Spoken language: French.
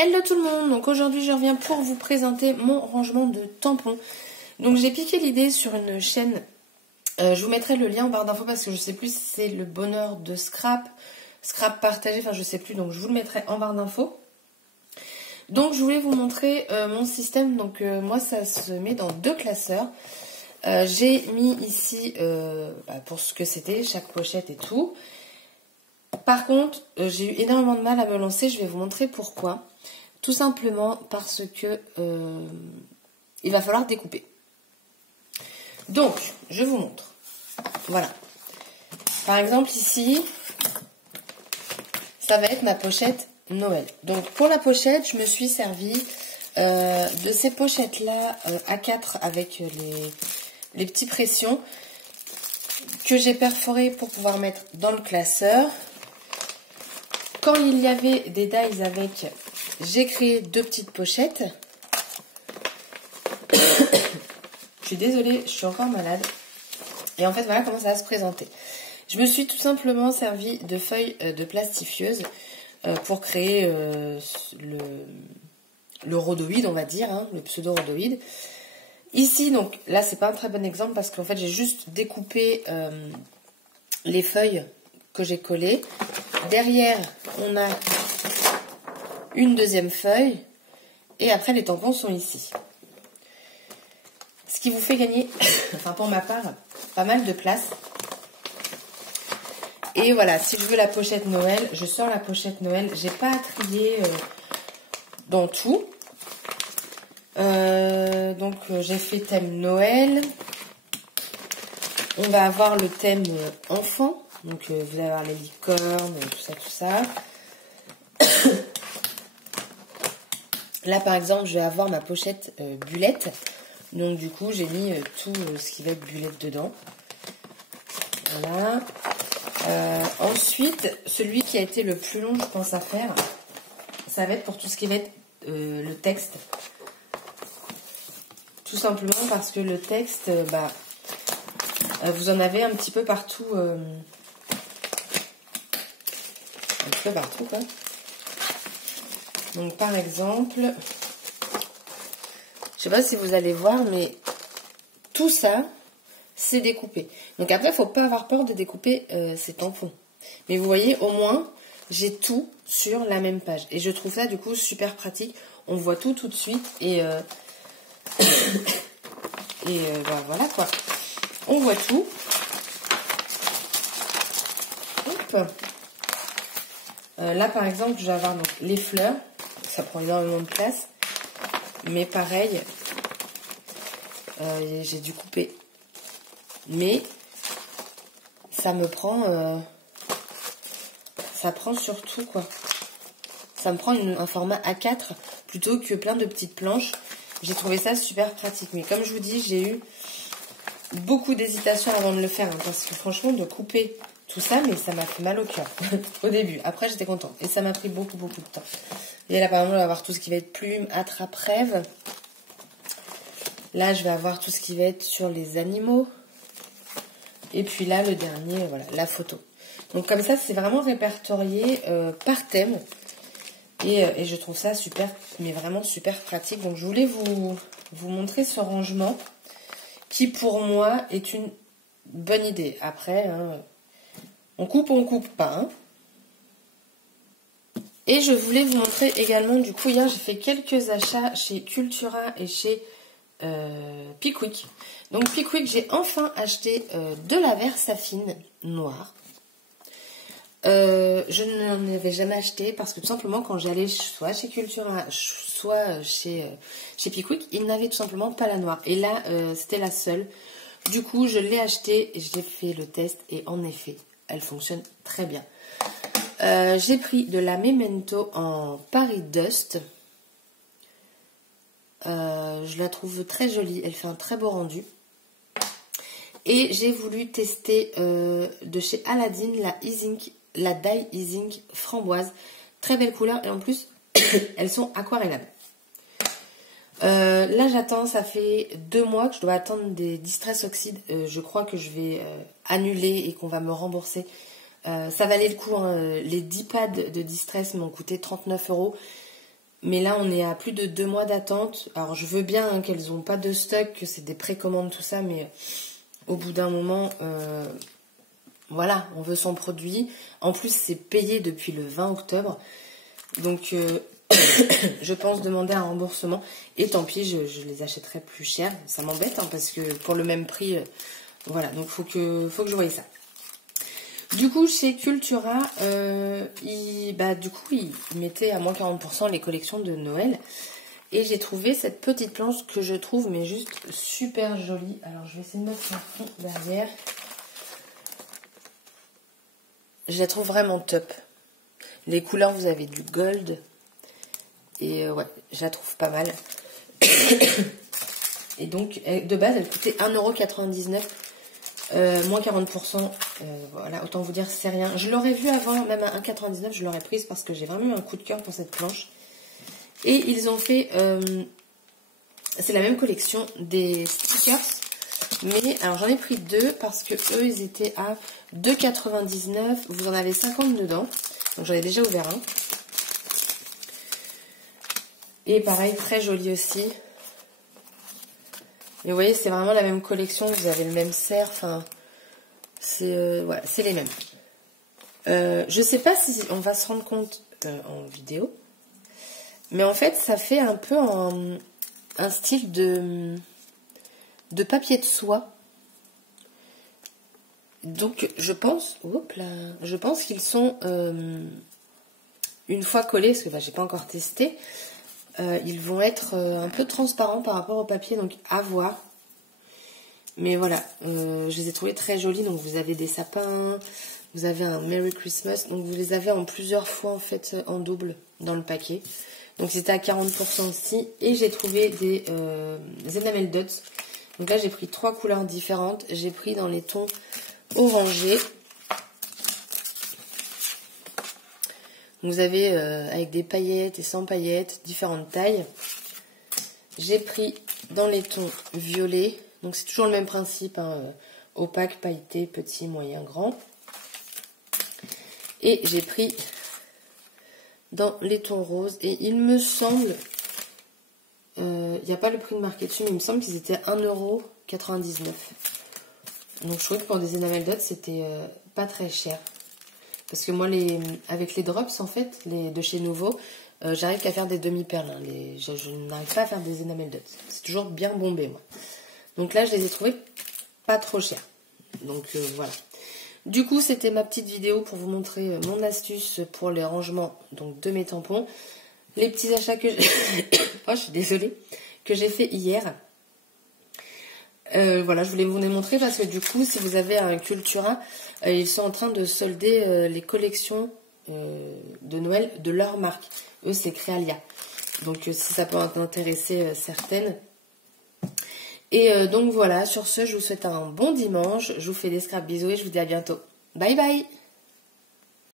Hello tout le monde, donc aujourd'hui je reviens pour vous présenter mon rangement de tampons. Donc j'ai piqué l'idée sur une chaîne, je vous mettrai le lien en barre d'infos parce que je sais plus si c'est le bonheur de scrap partagé, enfin je sais plus, donc je vous le mettrai en barre d'infos. Donc je voulais vous montrer mon système, donc moi ça se met dans deux classeurs. J'ai mis ici pour ce que c'était, chaque pochette et tout. Par contre, j'ai eu énormément de mal à me lancer, je vais vous montrer pourquoi. Tout simplement parce que il va falloir découper. Donc, je vous montre. Voilà. Par exemple, ici, ça va être ma pochette Noël. Donc, pour la pochette, je me suis servi de ces pochettes-là A4 avec les petits pressions que j'ai perforées pour pouvoir mettre dans le classeur. Quand il y avait des dies avec, j'ai créé deux petites pochettes. Je suis désolée, je suis encore malade. Et en fait, voilà comment ça va se présenter. Je me suis tout simplement servi de feuilles de plastifieuse pour créer le rhodoïde, on va dire, hein, le pseudo-rhodoïde. Ici, donc, là, c'est pas un très bon exemple parce qu'en fait, j'ai juste découpé les feuilles que j'ai collées. Derrière, on a une deuxième feuille. Et après, les tampons sont ici. Ce qui vous fait gagner, enfin pour ma part, pas mal de place. Et voilà, si je veux la pochette Noël, je sors la pochette Noël. J'ai pas à trier dans tout. Donc j'ai fait thème Noël. On va avoir le thème enfant. Donc vous allez avoir les licornes, tout ça. Là par exemple, je vais avoir ma pochette Bulette. Donc du coup, j'ai mis tout ce qui va être Bulette dedans. Voilà. Ensuite, celui qui a été le plus long, je pense, à faire, ça va être pour tout ce qui va être le texte. Tout simplement parce que le texte, vous en avez un petit peu partout. Un petit peu partout, quoi. Donc par exemple, je sais pas si vous allez voir, mais tout ça, c'est découpé. Donc après, il ne faut pas avoir peur de découper ces tampons. Mais vous voyez, au moins, j'ai tout sur la même page. Et je trouve ça, du coup, super pratique. On voit tout de suite. Et, voilà, quoi. On voit tout. Hop. Là, par exemple, je vais avoir donc, les fleurs. Ça prend énormément de place. Mais pareil, j'ai dû couper. Mais ça me prend... ça prend surtout, quoi. Ça me prend un format A4 plutôt que plein de petites planches. J'ai trouvé ça super pratique. Mais comme je vous dis, j'ai eu beaucoup d'hésitation avant de le faire. Hein, parce que franchement, de couper tout ça, mais ça m'a fait mal au cœur au début. Après, j'étais contente. Et ça m'a pris beaucoup de temps. Et là, par exemple, on va avoir tout ce qui va être plume, attrape-rêve. Là, je vais avoir tout ce qui va être sur les animaux. Et puis là, le dernier, voilà, la photo. Donc comme ça, c'est vraiment répertorié par thème. Et je trouve ça super, mais vraiment super pratique. Donc je voulais vous montrer ce rangement qui, pour moi, est une bonne idée. Après, hein, on coupe ou on coupe pas. Hein. Et je voulais vous montrer également, du coup, hier, j'ai fait quelques achats chez Cultura et chez Pickwick. Donc Pickwick, j'ai enfin acheté de la Versafine noire. Je n'en avais jamais acheté parce que tout simplement quand j'allais soit chez Cultura, soit chez Pickwick, ils n'avaient tout simplement pas la noire. Et là, c'était la seule. Du coup, je l'ai achetée et j'ai fait le test et en effet, elle fonctionne très bien. J'ai pris de la Memento en Paris Dust. Je la trouve très jolie, elle fait un très beau rendu. Et j'ai voulu tester de chez Aladdin la Die Easing framboise. Très belle couleur et en plus, elles sont aquarellables. Là, j'attends, ça fait 2 mois que je dois attendre des Distress Oxide. Je crois que je vais annuler et qu'on va me rembourser. Ça valait le coup, hein. Les 10 pads de Distress m'ont coûté 39 €. Mais là, on est à plus de 2 mois d'attente. Alors, je veux bien hein, qu'elles n'ont pas de stock, que c'est des précommandes, tout ça, mais au bout d'un moment, voilà, on veut son produit. En plus, c'est payé depuis le 20 octobre. Donc, je pense demander un remboursement. Et tant pis, je les achèterai plus cher. Ça m'embête, hein, parce que pour le même prix, voilà. Donc, faut que je voie ça. Du coup, chez Cultura, ils mettaient à moins 40% les collections de Noël. Et j'ai trouvé cette petite planche que je trouve mais juste super jolie. Alors, je vais essayer de mettre un fond derrière. Je la trouve vraiment top. Les couleurs, vous avez du gold. Et ouais, je la trouve pas mal. Et donc, de base, elle coûtait 1,99 €. Moins 40%, voilà, autant vous dire, c'est rien. Je l'aurais vu avant, même à 1,99 €, je l'aurais prise parce que j'ai vraiment eu un coup de cœur pour cette planche. Et ils ont fait, c'est la même collection des stickers, mais alors j'en ai pris 2 parce que eux ils étaient à 2,99 €. Vous en avez 50 dedans, donc j'en ai déjà ouvert un. Et pareil, très joli aussi. Et vous voyez, c'est vraiment la même collection, vous avez le même cerf, enfin, c'est voilà, c'est les mêmes. Je sais pas si on va se rendre compte en vidéo, mais en fait, ça fait un peu un style de papier de soie. Donc, je pense qu'ils sont, une fois collés, parce que j'ai pas encore testé, ils vont être un peu transparents par rapport au papier, donc à voir. Mais voilà, je les ai trouvés très jolis. Donc vous avez des sapins, vous avez un Merry Christmas. Donc vous les avez en plusieurs fois en fait en double dans le paquet. Donc c'était à 40% aussi. Et j'ai trouvé des enamel dots. Donc là j'ai pris 3 couleurs différentes. J'ai pris dans les tons orangés. Vous avez avec des paillettes et sans paillettes, différentes tailles. J'ai pris dans les tons violets. Donc c'est toujours le même principe, hein, opaque, pailleté, petit, moyen, grand. Et j'ai pris dans les tons roses. Et il me semble, il n'y a pas le prix de marqué dessus, mais il me semble qu'ils étaient 1,99 €. Donc je trouvais que pour des enamel dots, c'était pas très cher. Parce que moi, avec les drops, en fait, de chez Nouveau, j'arrive qu'à faire des demi-perles. Hein. Je n'arrive pas à faire des enamel dots. C'est toujours bien bombé, moi. Donc là, je les ai trouvés pas trop chers. Donc voilà. Du coup, c'était ma petite vidéo pour vous montrer mon astuce pour les rangements donc, de mes tampons. Les petits achats que j'ai... oh, je suis désolée. Que j'ai fait hier. Voilà, je voulais vous les montrer parce que du coup, si vous avez un Cultura, ils sont en train de solder les collections de Noël de leur marque. Eux, c'est Créalia. Donc, si ça peut intéresser certaines... Et donc voilà, sur ce, je vous souhaite un bon dimanche. Je vous fais des scraps bisous et je vous dis à bientôt. Bye bye!